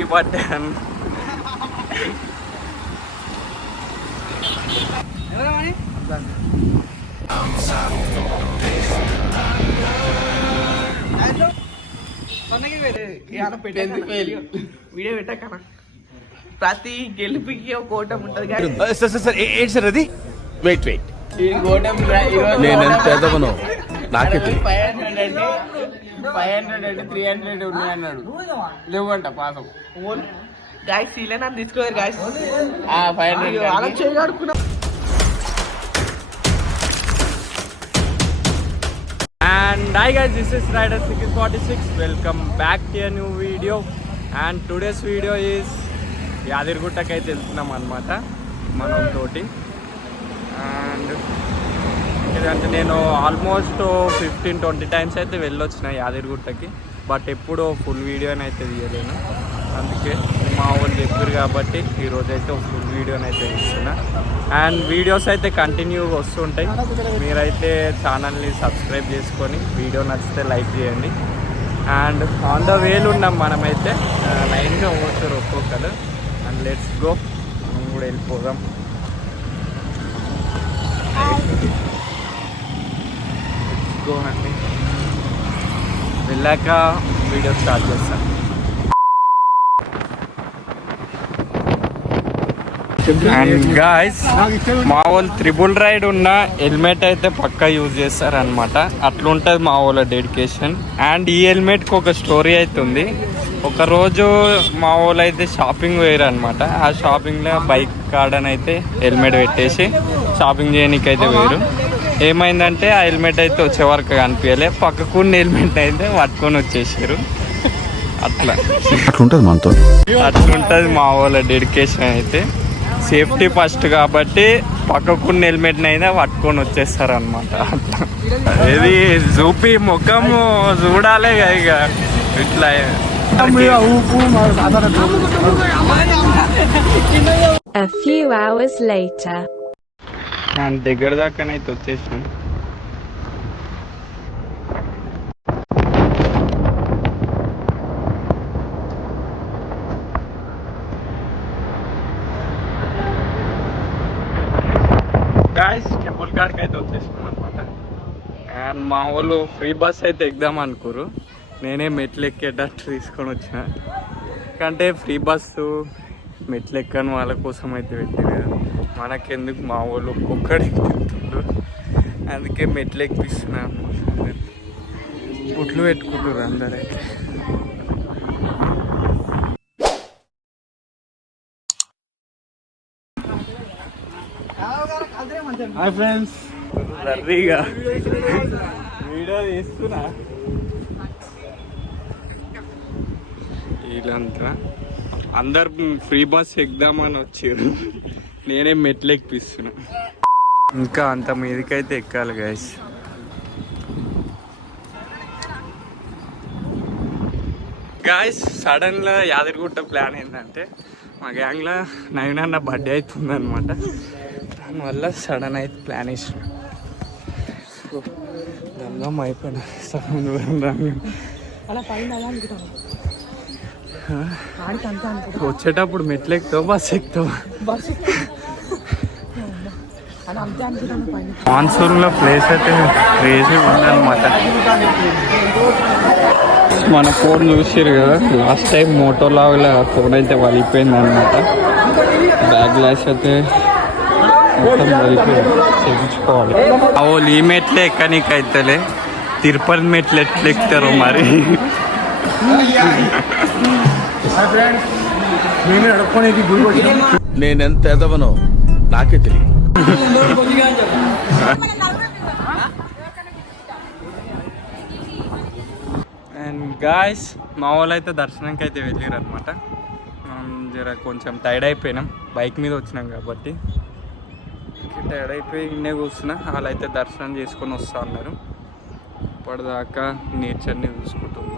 Happy birthday అని. Video పెట్టకనా ప్రతి గెలుపుకి ఒక ఓటం ఉంటుంది. సార్ ఏంటి సార్ అది? వెయిట్ నేను ఎంత పెద్దవను నాకే 500 అంటే 300 ఉన్నాయి అన్నాడు. లేవంట పాసం గాయస్ ఇలా నన్ను తీసుకోవాలి గాయస్. 500 అలా చేయగడుకున్నా. And hi guys, this is Rider 646. Welcome back to a new video. And today's video is యాదగిరిగుట్టకి అయితే వెళ్తున్నాం అనమాట మనం తోటి. అండ్ ఇదంటే నేను ఆల్మోస్ట్ 15-20 టైమ్స్ అయితే వెళ్ళొచ్చిన యాదగిరిగుట్టకి, బట్ ఎప్పుడూ ఫుల్ వీడియోని అయితే తీయలేను. అందుకే మా వాళ్ళు చెప్పారు కాబట్టి ఈరోజు అయితే ఫుల్ వీడియోని అయితే తీస్తున్నా. అండ్ వీడియోస్ అయితే కంటిన్యూగా వస్తుంటాయి. మీరైతే ఛానల్ని సబ్స్క్రైబ్ చేసుకొని వీడియో నచ్చితే లైక్ చేయండి. అండ్ ఆన్ ద వేలు ఉన్నాం మనమైతే, లైన్గా పోతారు ఒక్కొక్కరు. అండ్ లెట్స్ గో, మనం కూడా వెళ్ళిపోదాం. లెట్స్ గో అండి, వెళ్ళాక వీడియో స్టార్ట్ చేస్తాను. అండ్ గాయ్స్, మా వాళ్ళు త్రిబుల్ రైడ్ ఉన్న హెల్మెట్ అయితే పక్కా యూజ్ చేస్తారనమాట. అట్లుంటుంది మా వాళ్ళ డెడికేషన్. అండ్ ఈ హెల్మెట్కి ఒక స్టోరీ అయితే ఉంది. ఒకరోజు మా వాళ్ళు అయితే షాపింగ్ వేయరు అనమాట. ఆ షాపింగ్లో బైక్ కాడనైతే హెల్మెట్ పెట్టేసి షాపింగ్ చేయడానికి అయితే వేరు. ఏమైందంటే ఆ హెల్మెట్ అయితే వచ్చే వరకు కనిపించలే, పక్కకున్న హెల్మెట్ అయితే పట్టుకొని వచ్చేసారు. అట్లుంటుంది మా వాళ్ళ డెడికేషన్ అయితే. సేఫ్టీ ఫస్ట్ కాబట్టి పక్కకున్న హెల్మెట్ని అయినా పట్టుకొని వచ్చేస్తారు అనమాట. అట్లా ఇది చూపి ముఖము చూడాలి ఇక ఇట్లా. A few hours later. దగ్గర దాకానైతే వచ్చేసాం. గాయ్స్, టెంపుల్ కాడికి అయితే వచ్చేసాం అనమాట. అండ్ మా వాళ్ళు ఫ్రీ బస్ అయితే ఎగ్దాం అనుకోరు, నేనే మెట్లు ఎక్కేటట్టు తీసుకొని వచ్చిన. ఎందుకంటే ఫ్రీ బస్సు మెట్లు ఎక్కని వాళ్ళ కోసం అయితే పెట్టారు, మనకెందుకు మా వాళ్ళు ఒక్కొక్కడు ఎక్కుతుండ్రు. అందుకే మెట్లు ఎక్కిస్తున్నాను. పుట్లు పెట్టుకుంటారు అందరైతే. హాయ్ ఫ్రెండ్స్, రర్రీగా వీడియో తీస్తున్నా. వీళ్ళంతా అందరు ఫ్రీ బస్ ఎక్దామని వచ్చారు, నేనే మెట్లు ఎక్కిస్తున్నా. ఇంకా అంత మీదకైతే ఎక్కాలి గైస్. గాయస్, సడన్గా యాదగిరిగుట్ట ప్లాన్ ఏంటంటే మా గ్యాంగ్లో నవీన్ అన్న బర్త్డే అవుతుందన్నమాట. దానివల్ల సడన్ అయితే ప్లాన్ వేసిన దమ్దమ్ అయిపోయినా సగం దూరం రాను. వచ్చేటప్పుడు మెట్లు ఎక్కుతావు, బస్ ఎక్కుతావు. మాన్సూన్లో ప్లేస్ అయితే క్రేజీ ఉందన్నమాట. మన ఫోన్ చూసారు కదా, లాస్ట్ టైం మోటోలాగా ఫోన్ అయితే వలిపోయింది అనమాట. బ్యాక్ గ్లాస్ అయితే మొత్తం వలిపోయింది, చేయించుకోవాలి. వాళ్ళు ఈ మెట్లే ఎక్కనీకి అయితేలే, తిరుపతి మెట్లు ఎట్లా ఎక్కుతారో మరి. నేనెంత ఎదవనో నాకే తెలియదు. అండ్ గాయస్, మా వాళ్ళు అయితే దర్శనంకి అయితే వెళ్ళారు అనమాట. జర కొంచెం టైర్డ్ అయిపోయినాం, బైక్ మీద వచ్చినాం కాబట్టి. టైర్డ్ అయిపోయి ఇన్నే కూర్చున్నా. వాళ్ళు అయితే దర్శనం చేసుకొని వస్తా ఉన్నారు. ఇప్పటిదాకా నేచర్ని చూసుకుంటున్నాను.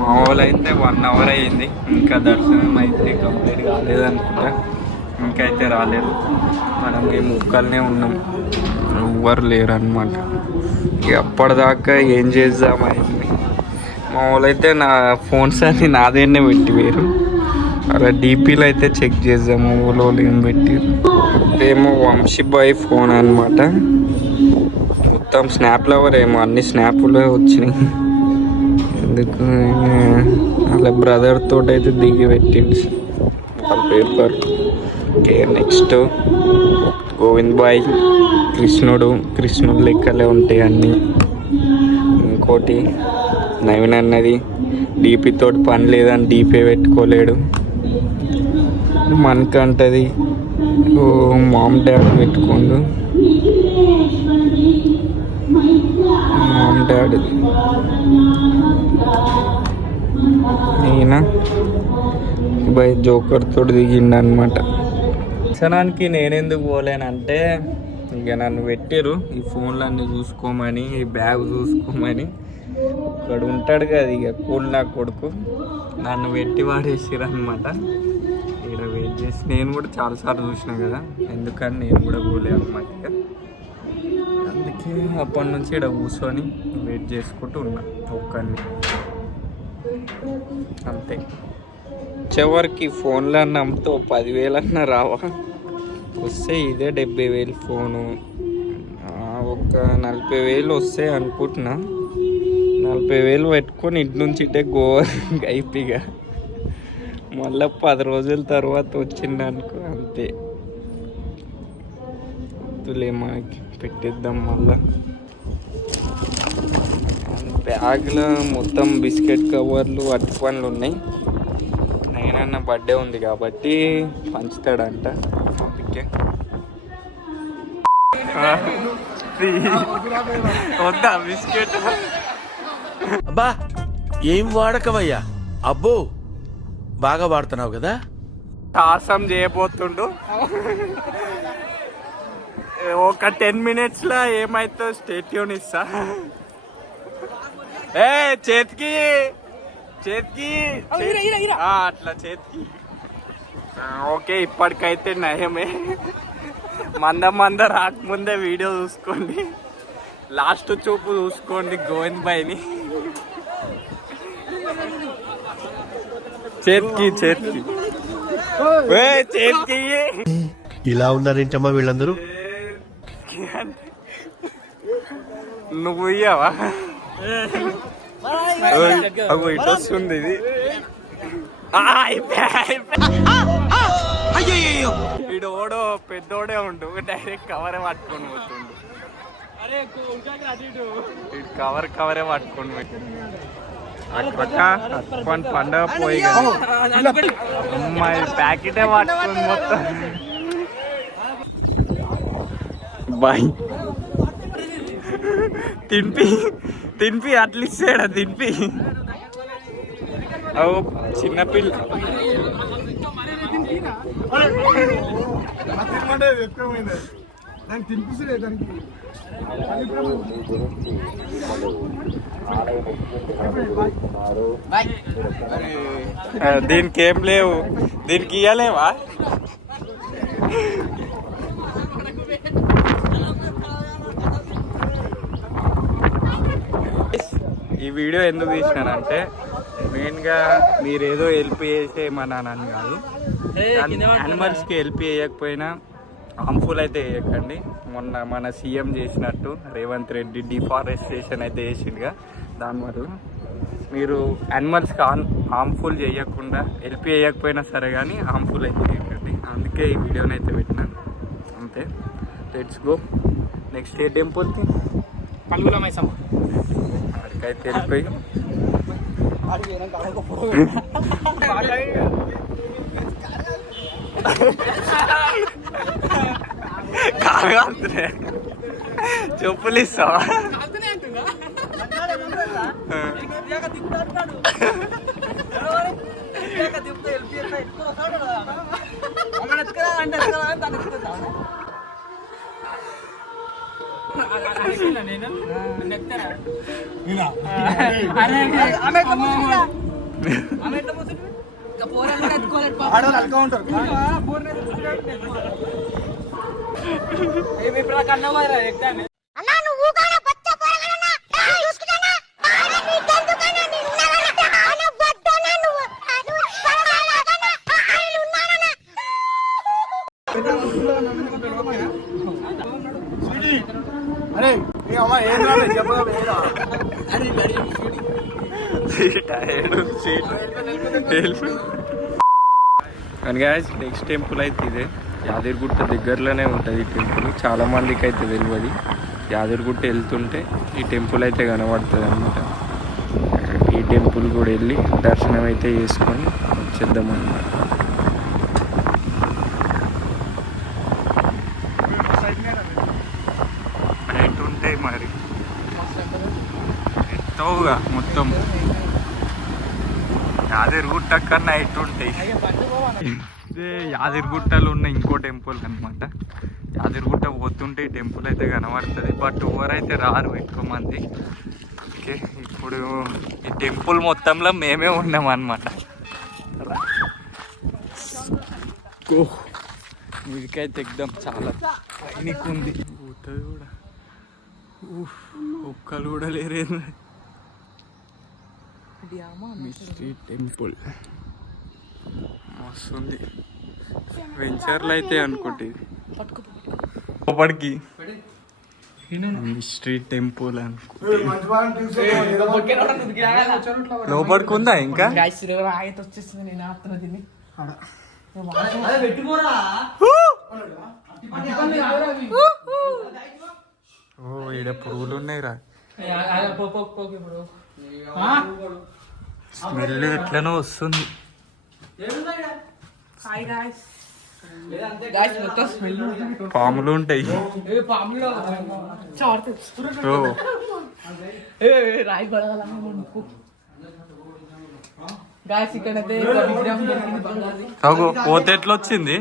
మా వాళ్ళు అయితే 1 అవర్ అయ్యింది, ఇంకా దర్శనం అయితే కంప్లీట్ కాలేదనుకుంటా. ఇంకైతే రాలేదు, మనం ఈ ముక్కల్నే ఉన్నాం, ఎవ్వరు లేరు అనమాట. అప్పటిదాకా ఏం చేద్దామని మా వాళ్ళైతే నా ఫోన్స్ అన్ని నాదేనే పెట్టి వేరు అలా డీపీలో అయితే చెక్ చేద్దాము ఓలో ఏం పెట్టారు. ఏమో వంశీబాయ్ ఫోన్ అనమాట. మొత్తం స్నాప్ లవర్ ఏమో అన్ని స్నాప్లో వచ్చినాయి. ఎందుకు అలా బ్రదర్ తోటి అయితే దిగి పెట్టింది వాళ్ళ పేపర్. ఓకే నెక్స్ట్ గోవింద్ బాయ్ కృష్ణుడు లెక్కలే ఉంటాయి అన్నీ. ఇంకోటి నవీన్ అన్నది డీపీ తోటి పని లేదని డీపీ పెట్టుకోలేడు. మనకంటది మామ్ డాడీ పెట్టుకోండు. మామ్ డాడీ ఈయన బై జోకర్ తోటి దిగిండు అనమాట. దర్శనానికి నేనెందుకు పోలేనంటే ఇక నన్ను పెట్టారు ఈ ఫోన్లు అన్నీ చూసుకోమని, ఈ బ్యాగ్ చూసుకోమని. ఇక్కడ ఉంటాడు కదా ఇక కూల్ నా కొడుకు, నన్ను పెట్టి వాడేసారు అనమాట. ఇక్కడ వెయిట్ చేసి నేను కూడా చాలాసార్లు చూసినా కదా, ఎందుకని నేను కూడా పోలే అనమాట. ఇక అందుకే అప్పటి నుంచి ఇక్కడ కూర్చొని వెయిట్ చేసుకుంటూ ఉన్నా ఒక్కడిని అంతే. చివరికి ఫోన్లో అమ్మితే 10,000 అన్నా రావా, వస్తే ఇదే 70,000 ఫోను. ఒక 40,000 వస్తాయి అనుకుంటున్నా. 40,000 పెట్టుకొని ఇంటి నుంచి ఇటే గోవా అయిపోయిగా మళ్ళీ 10 రోజుల తర్వాత వచ్చింది అనుకో అంతే. వద్దులే మనకి పెట్టిద్దాం మళ్ళా. బ్యాగ్లో మొత్తం బిస్కెట్ కవర్లు అట్టి పనులు ఉన్నాయి. నేనన్న బర్త్డే ఉంది కాబట్టి పంచుతాడంట. అందుకే వద్దా బిస్కెట్? అబ్బా ఏం వాడకమయ్యా, అబ్బో బాగా వాడుతున్నావు కదా. సాహసం చేయబోతుండు. ఒక 10 minutesలో ఏమైతే స్టేట్యూన్ ఇస్తా. చేతికి అట్లా చేతికి. ఓకే ఇప్పటికైతే నయమే. మంద రాకముందే వీడియో చూసుకోండి, లాస్ట్ చూపు చూసుకోండి గోవింద్ బాయ్ని. చేతికి ఇలా ఉన్నారేంటమ్మా వీళ్ళందరూ? నువ్వు ఇయ్యావా? ఇటు వస్తుంది ఇది. వీడు ఓడో పెద్దోడే ఉండు, డైరెక్ట్ కవరే పట్టుకొని పోతుండు. కవరే పట్టుకొని పోతుంది. పండగ పోయి అమ్మాయి ప్యాకెటే పట్టుకొని మొత్తం. బాయ్ తినిపి అట్లా ఇస్తాడా తినిపి. ఓ చిన్నపిల్ల దీనికి ఏం లేవు, దీనికి ఇయ్యలేవా? ఈ వీడియో ఎందుకు తీసినానంటే మెయిన్గా మీరు ఏదో హెల్ప్ చేసేయమన్నానని కాదు. యానిమల్స్కి హెల్ప్ చేయకపోయినా హార్మ్ఫుల్ అయితే చేయకండి. మొన్న మన సీఎం చేసినట్టు రేవంత్ రెడ్డి డిఫారెస్టేషన్ అయితే చేసిండుగా, దానివల్ల మీరు యానిమల్స్కి హార్మ్ఫుల్ చేయకుండా హెల్ప్ చేయకపోయినా సరే కానీ హార్మ్ఫుల్ అయితే చేయకండి. అందుకే ఈ వీడియోని అయితే పెట్టినాను అంతే. Let's go. నెక్స్ట్ ఏ టెంపుల్కి? పల్గుల మైసమ్మ. అక్కడికైతే వెళ్ళిపోయి చెప్పులు ఇస్తావా? అన్నా నువ్వు కూడా బచ్చ పోరగలనా చూసుకుంటానా? నీకెందుకన్నా కానీ గాయస్ నెక్స్ట్ టెంపుల్ అయితే ఇదే యాదగిరిగుట్ట దగ్గరలోనే ఉంటుంది ఈ టెంపుల్. చాలా మందికి అయితే తెలియదు. యాదగిరిగుట్ట వెళ్తుంటే ఈ టెంపుల్ అయితే కనబడుతుంది అన్నమాట. ఈ టెంపుల్ కూడా వెళ్ళి దర్శనం అయితే చేసుకొని వచ్చేద్దాం అన్నమాట. నైట్ ఉంటాయి మరి ఎత్తవుగా మొత్తం యాదగిరిగుట్ట కన్నా నైట్ ఉంటాయి. ఇదే యాదగిరిగుట్టలో ఉన్న ఇంకో టెంపుల్ అనమాట. యాదగిరిగుట్ట పోతుంటే ఈ టెంపుల్ అయితే కనబడుతుంది. బట్ ఎవరైతే రారు ఎక్కువ మంది. ఓకే, ఇప్పుడు ఈ టెంపుల్ మొత్తంలో మేమే ఉన్నాం అన్నమాట. మీకైతే ఎగ్దం చాలా పైనకి ఉంది. పోతుంది కూడా, ఒక్కలు కూడా లేరేంద్ర. మిస్ట్రీ టెంపుల్ మస్తుంది. వెంచర్లు అయితే అనుకుంటే లోపలికి మిస్ట్రీ టెంపుల్ అనుకుంటే లోపలికి ఉందా ఇంకా? ఓ ఈడ పురుగులు ఉన్నాయి రా. స్మెల్ ఎట్లనో వస్తుంది. పాములు ఉంటాయి. పోతే ఎట్లా వచ్చింది?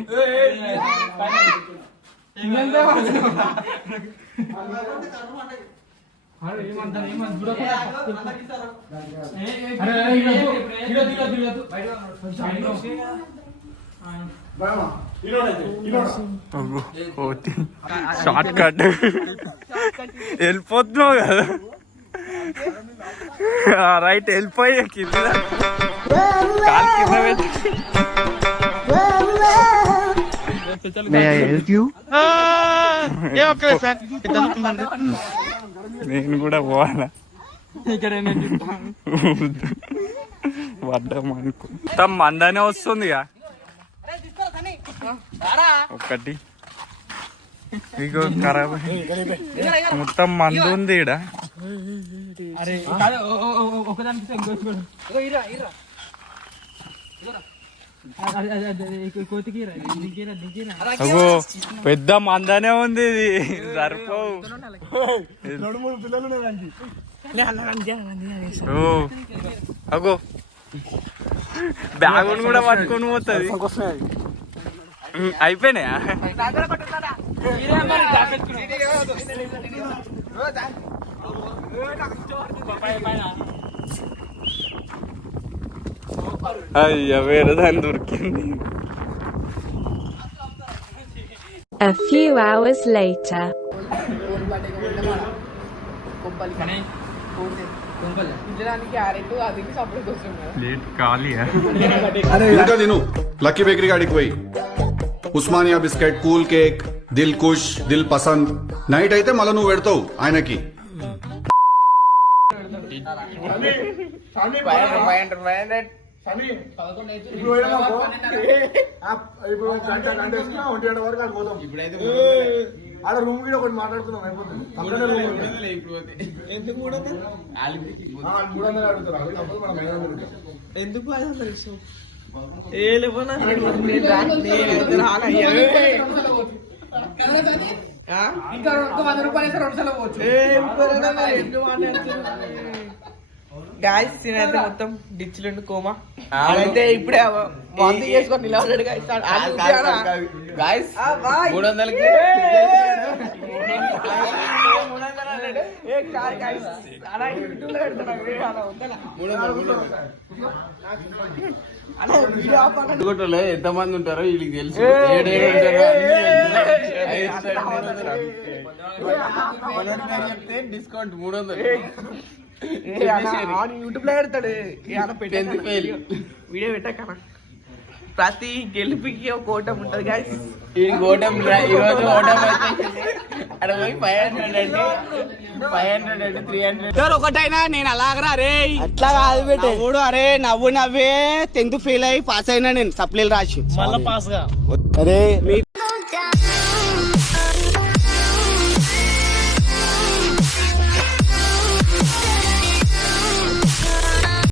షార్ట్ కట్ వెళ్ళిపోతున్నావు కదా. రైట్ వెళ్ళిపోయి కింద కాలు కింద పెట్టి. నేను కూడా పోవాలా? వడ్డం అనుకో మొత్తం మందనే వస్తుంది. ఒకటి ఇగో ఖరాబ్ మొత్తం మందు ఉంది ఈడ. అగో పెద్ద మందనే ఉంది ఇది. సరిపోవు. అగో బ్యాగును కూడా పట్టుకొని పోతుంది. అయిపోయినాయా? అయ్యా వేరే దాన్ని దొరికింది. A few hours later. ఇంకా తిను లక్కీ బేకరీ కాడికి పోయి Osmania biscuit, cool cake, dilkhush, dilpasand. Night అయితే మళ్ళీ నువ్వు పెడతావు ఆయనకి. ఆడ రూమ్ కూడా ఒకటి మాట్లాడుతున్నాం. ఎందుకు గాయస్ నేనైతే మొత్తం డిచ్లు కోమా. అయితే ఇప్పుడే వంద చేసుకొని నిలబడ్డాడు గాయస్. 300కి ఎంత మంది ఉంటారో వీళ్ళకి తెలుసు. డిస్కౌంట్ 300. యూట్యూబ్ లో పెడతాడు. వీడియో పెట్టాకనా ప్రతి గెలుపుకి ఒక ఓటమి ఉంటది గాయస్. ఈ ఓటమి ఈరోజు ఓటమి వచ్చేసింది. అక్కడ పోయి 500 అంటే 500 అంటే 300 ఒకటైనా నేను అలాగరా రే అట్లా కాదు పెట్టే నవ్వుడు అరే నవ్వే 10th ఫెయిల్ అయ్యి పాస్ అయినా నేను సప్లీలు రాసి మళ్ళా పాస్ గా అరే